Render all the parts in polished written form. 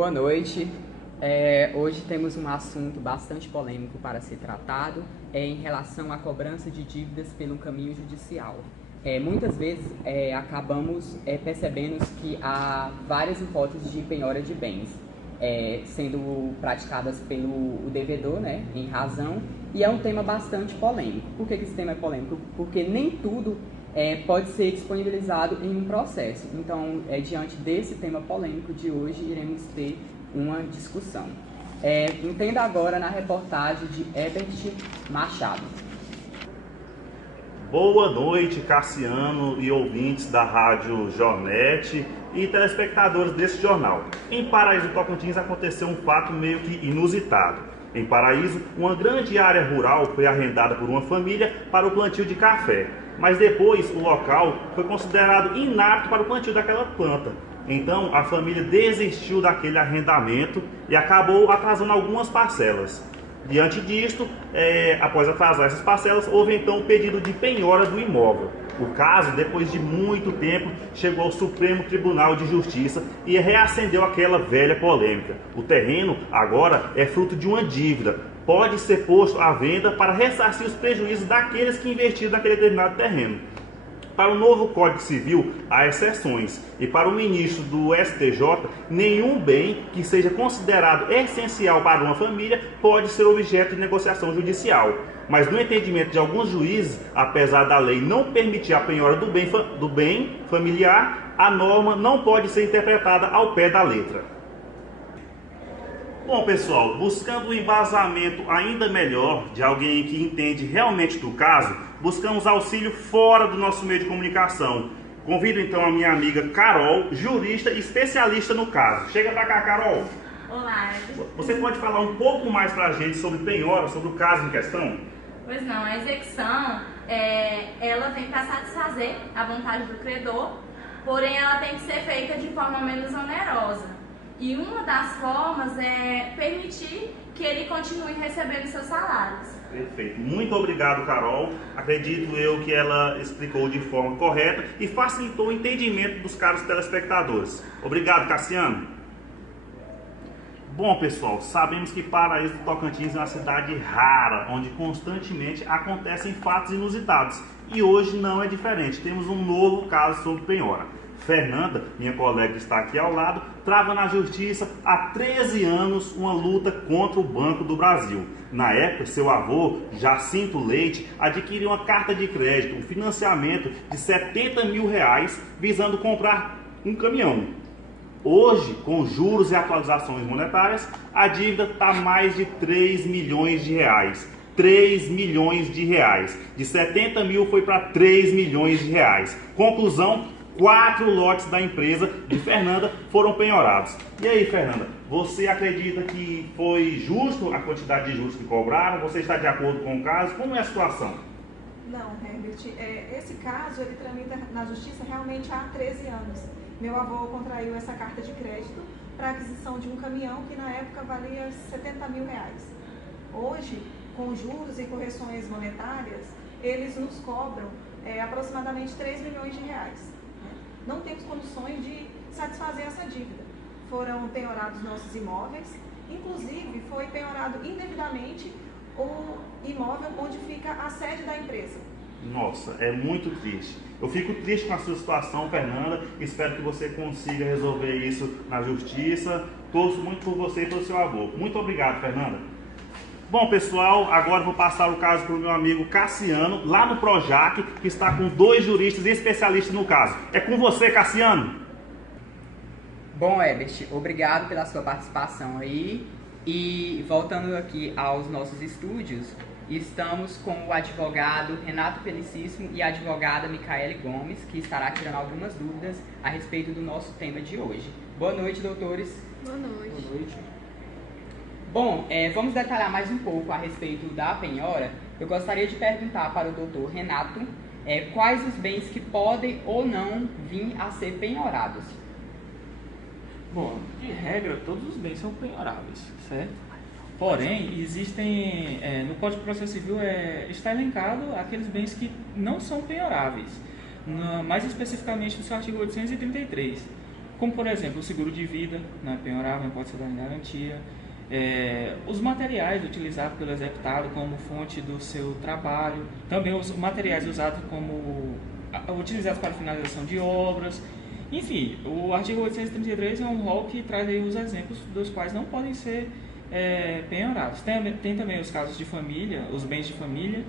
Boa noite. Hoje temos um assunto bastante polêmico para ser tratado em relação à cobrança de dívidas pelo caminho judicial. Muitas vezes acabamos percebendo que há várias hipóteses de penhora de bens, sendo praticadas pelo devedor, né, em razão, e é um tema bastante polêmico. Por que esse tema é polêmico? Porque nem tudo pode ser disponibilizado em um processo. Então, diante desse tema polêmico de hoje, iremos ter uma discussão. Entenda agora na reportagem de Herbert Machado. Boa noite, Cassiano e ouvintes da Rádio Jornet e telespectadores desse jornal. Em Paraíso do Tocantins aconteceu um fato meio que inusitado. Em Paraíso, uma grande área rural foi arrendada por uma família para o plantio de café, mas depois o local foi considerado inapto para o plantio daquela planta. Então a família desistiu daquele arrendamento e acabou atrasando algumas parcelas. Diante disto, após atrasar essas parcelas, houve então o pedido de penhora do imóvel. O caso, depois de muito tempo, chegou ao Supremo Tribunal de Justiça e reacendeu aquela velha polêmica. O terreno agora é fruto de uma dívida. Pode ser posto à venda para ressarcir os prejuízos daqueles que investiram naquele determinado terreno. Para o novo Código Civil, há exceções, e para o ministro do STJ, nenhum bem que seja considerado essencial para uma família pode ser objeto de negociação judicial. Mas no entendimento de alguns juízes, apesar da lei não permitir a penhora do bem familiar, a norma não pode ser interpretada ao pé da letra. Bom, pessoal, buscando um embasamento ainda melhor de alguém que entende realmente do caso, buscamos auxílio fora do nosso meio de comunicação. Convido então a minha amiga Carol, jurista e especialista no caso. Chega pra cá, Carol. Olá. Você pode falar um pouco mais pra gente sobre penhora, sobre o caso em questão? Pois não, a execução, ela vem para satisfazer a vontade do credor, porém ela tem que ser feita de forma menos onerosa. E uma das formas é permitir que ele continue recebendo seus salários. Perfeito. Muito obrigado, Carol. Acredito eu que ela explicou de forma correta e facilitou o entendimento dos caros telespectadores. Obrigado, Cassiano. Bom, pessoal, sabemos que Paraíso do Tocantins é uma cidade rara, onde constantemente acontecem fatos inusitados. E hoje não é diferente. Temos um novo caso sobre penhora. Fernanda, minha colega que está aqui ao lado, trava na justiça há 13 anos uma luta contra o Banco do Brasil. Na época, seu avô, Jacinto Leite, adquiriu uma carta de crédito, um financiamento de R$70 mil, visando comprar um caminhão. Hoje, com juros e atualizações monetárias, a dívida está mais de R$3 milhões. R$3 milhões. De 70 mil foi para R$3 milhões. Conclusão: 4 lotes da empresa de Fernanda foram penhorados. E aí, Fernanda, você acredita que foi justo a quantidade de juros que cobraram? Você está de acordo com o caso? Como é a situação? Não, Herbert, esse caso ele tramita na justiça realmente há 13 anos. Meu avô contraiu essa carta de crédito para aquisição de um caminhão que na época valia R$70 mil. Hoje, com juros e correções monetárias, eles nos cobram aproximadamente R$3 milhões. Não temos condições de satisfazer essa dívida. Foram penhorados nossos imóveis, inclusive foi penhorado indevidamente o imóvel onde fica a sede da empresa. Nossa, é muito triste. Eu fico triste com a sua situação, Fernanda. Espero que você consiga resolver isso na justiça. Torço muito por você e pelo seu avô. Muito obrigado, Fernanda. Bom, pessoal, agora vou passar o caso para o meu amigo Cassiano, lá no Projac, que está com 2 juristas e especialistas no caso. É com você, Cassiano. Bom, Herbert, obrigado pela sua participação aí. E voltando aqui aos nossos estúdios, estamos com o advogado Renato Felicíssimo e a advogada Micaele Gomes, que estará tirando algumas dúvidas a respeito do nosso tema de hoje. Boa noite, doutores. Boa noite. Boa noite. Bom, vamos detalhar mais um pouco a respeito da penhora. Eu gostaria de perguntar para o doutor Renato quais os bens que podem ou não vir a ser penhorados. Bom, de regra, todos os bens são penhoráveis, certo? Porém, existem, no Código de Processo Civil está elencado aqueles bens que não são penhoráveis, mais especificamente no seu artigo 833. como por exemplo o seguro de vida, não é penhorável, não pode ser dado em garantia, os materiais utilizados pelo executado como fonte do seu trabalho, também os materiais utilizados para finalização de obras. Enfim, o artigo 833 é um rol que traz aí os exemplos dos quais não podem ser penhorados. Tem também os casos de família, os bens de família,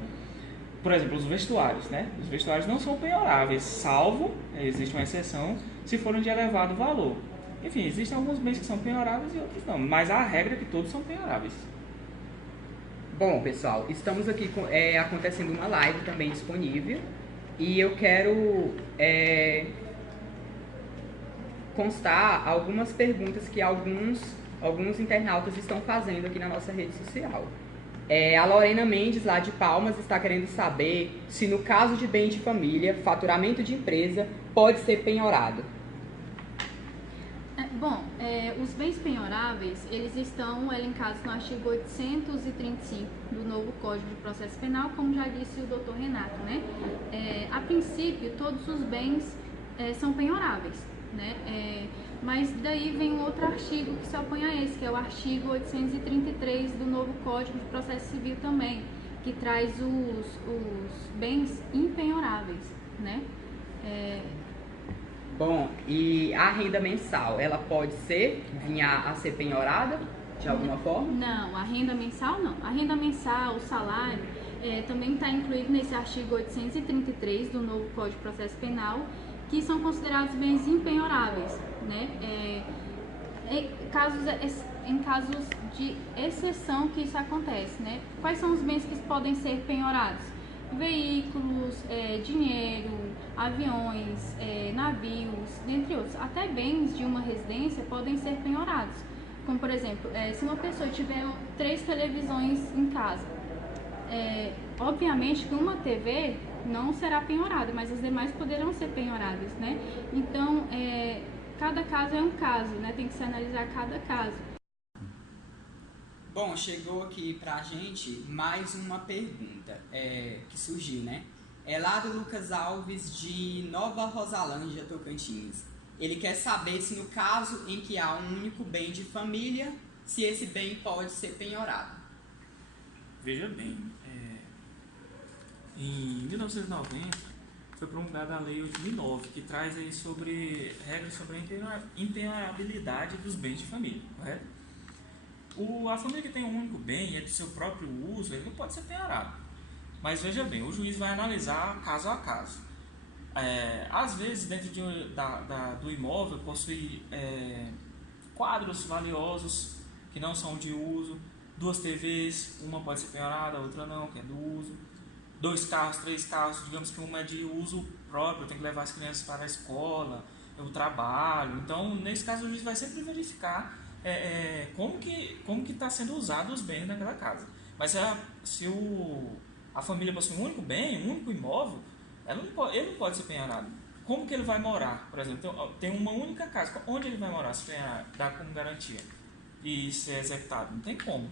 por exemplo, os vestuários, né? Os vestuários não são penhoráveis, salvo, existe uma exceção, se forem de elevado valor. Enfim, existem alguns bens que são penhoráveis e outros não, mas a regra é que todos são penhoráveis. Bom, pessoal, estamos aqui acontecendo uma live também disponível e eu quero constar algumas perguntas que alguns internautas estão fazendo aqui na nossa rede social. A Lorena Mendes, lá de Palmas, está querendo saber se no caso de bem de família, faturamento de empresa pode ser penhorado. Os bens penhoráveis, eles estão elencados no artigo 835 do novo Código de Processo Penal, como já disse o doutor Renato, né? A princípio, todos os bens são penhoráveis, né? Mas daí vem um outro artigo que se opõe a esse, que é o artigo 833 do novo Código de Processo Civil também, que traz os bens impenhoráveis, né? Bom, e a renda mensal, ela pode vir a ser penhorada de alguma forma? Não, a renda mensal não. A renda mensal, o salário, também está incluído nesse artigo 833 do novo Código de Processo Penal, que são considerados bens impenhoráveis, né? Em casos de exceção que isso acontece, né? Quais são os bens que podem ser penhorados? Veículos, dinheiro, aviões, navios, dentre outros. Até bens de uma residência podem ser penhorados. Como, por exemplo, se uma pessoa tiver 3 televisões em casa, obviamente que uma TV não será penhorada, mas as demais poderão ser penhoradas, né? Então, cada caso é um caso, né? Tem que se analisar cada caso. Bom, chegou aqui pra gente mais uma pergunta que surgiu, né? É lá do Lucas Alves, de Nova Rosalândia, Tocantins. Ele quer saber se no caso em que há um único bem de família, se esse bem pode ser penhorado. Veja bem, em 1990 foi promulgada a Lei 8.009, que traz aí regras sobre a impenhorabilidade dos bens de família, correto? A família que tem um único bem e é de seu próprio uso, ele não pode ser penhorado. Mas veja bem, o juiz vai analisar caso a caso. Às vezes, dentro do imóvel, possui quadros valiosos que não são de uso, 2 TVs, uma pode ser penhorada, a outra não, que é do uso. 2 carros, 3 carros, digamos que uma é de uso próprio, tem que levar as crianças para a escola, o trabalho. Então, nesse caso, o juiz vai sempre verificar como que está sendo usado os bens naquela casa. Mas se a família possui um único bem, um único imóvel, ele não pode ser penhorado. Como que ele vai morar? Por exemplo, tem uma única casa. Onde ele vai morar se dar como garantia e ser executado? Não tem como.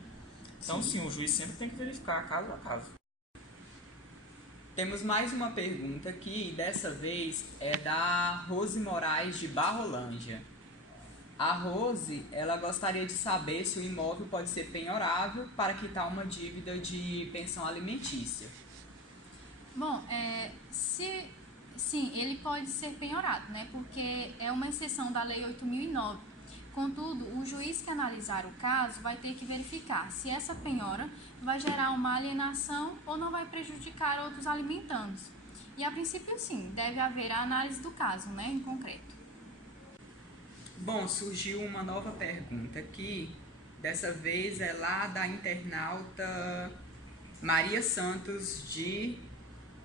Então, sim, o juiz sempre tem que verificar caso a caso. Temos mais uma pergunta aqui, dessa vez é da Rose Moraes, de Barrolândia. A Rose, ela gostaria de saber se o imóvel pode ser penhorável para quitar uma dívida de pensão alimentícia. Bom, sim, ele pode ser penhorado, né? Porque é uma exceção da Lei 8.009. Contudo, o juiz que analisar o caso vai ter que verificar se essa penhora vai gerar uma alienação ou não vai prejudicar outros alimentandos. E a princípio, sim, deve haver a análise do caso, né, em concreto. Bom, surgiu uma nova pergunta aqui. Dessa vez é lá da internauta Maria Santos, de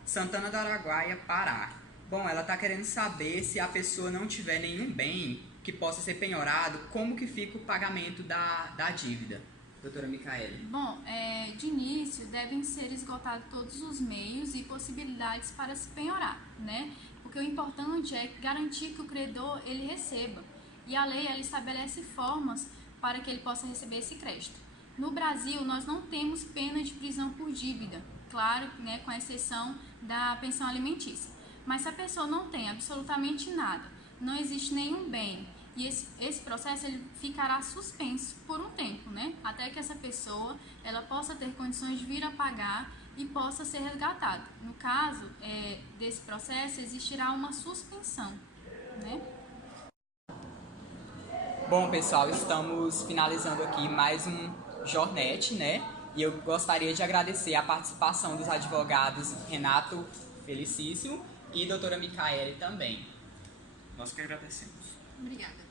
Santana do Araguaia, Pará. Bom, ela está querendo saber se a pessoa não tiver nenhum bem que possa ser penhorado, como que fica o pagamento da dívida, doutora Micaele? Bom, de início devem ser esgotados todos os meios e possibilidades para se penhorar, né? Porque o importante é garantir que o credor ele receba. E a lei ela estabelece formas para que ele possa receber esse crédito. No Brasil, nós não temos pena de prisão por dívida, claro, né, com exceção da pensão alimentícia. Mas se a pessoa não tem absolutamente nada, não existe nenhum bem E esse processo ele ficará suspenso por um tempo, né? Até que essa pessoa ela possa ter condições de vir a pagar e possa ser resgatado. No caso desse processo, existirá uma suspensão, né? Bom, pessoal, estamos finalizando aqui mais um Jornet, né? E eu gostaria de agradecer a participação dos advogados Renato Felicíssimo e doutora Micaele também. Nós que agradecemos. Obrigada.